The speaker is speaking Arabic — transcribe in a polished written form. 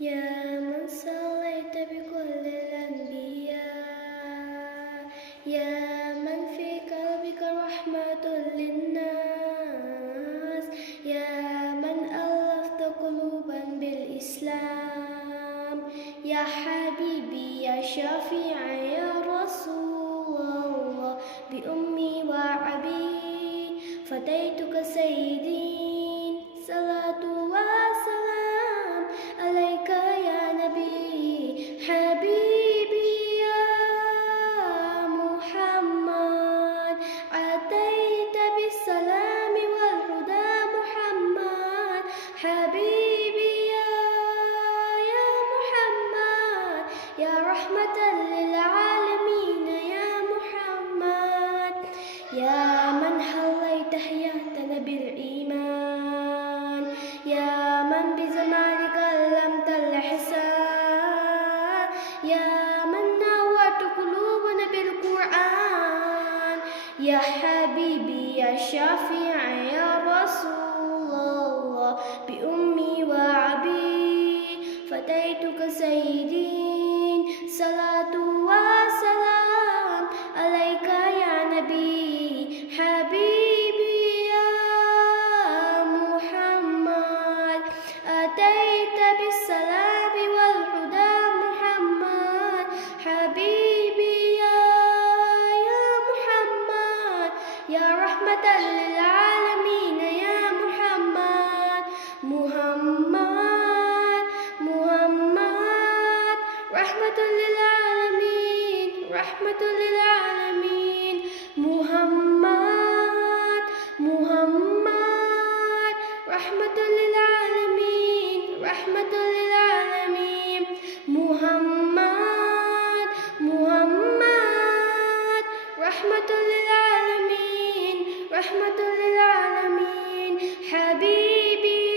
يا من صليت بكل الأنبياء، يا من في قلبك رحمة للناس، يا من ألفت قلوبا بالإسلام، يا حبيبي يا شفيعي يا رسول الله، بأمي وأبي فديتك سيدي، صلاة وسلام عليك يا نبي حبيبي يا محمد، أتيت بالسلام والهدى محمد حبيبي يا محمد، يا رحمة للعالمين يا محمد، يا من حليت حياتنا بالإيمان، يا من بزمانك علمت الإحسان، يا من نورت قلوبنا بالقرآن، يا حبيبي يا شفيعي يا رسول الله، بأمي وأبي فديتك سيدي، صلاة وسلام عليك يا نبي حبيبي يا محمد، أتيت بالسلام والهدى محمد حبيبي يا محمد، يا رحمة للعالمين يا محمد، محمد محمد، رحمة للعالمين رحمة للعالمين، محمد محمد، رحمة للعالمين رحمة للعالمين، محمد محمد، رحمة للعالمين رحمة للعالمين، حبيبي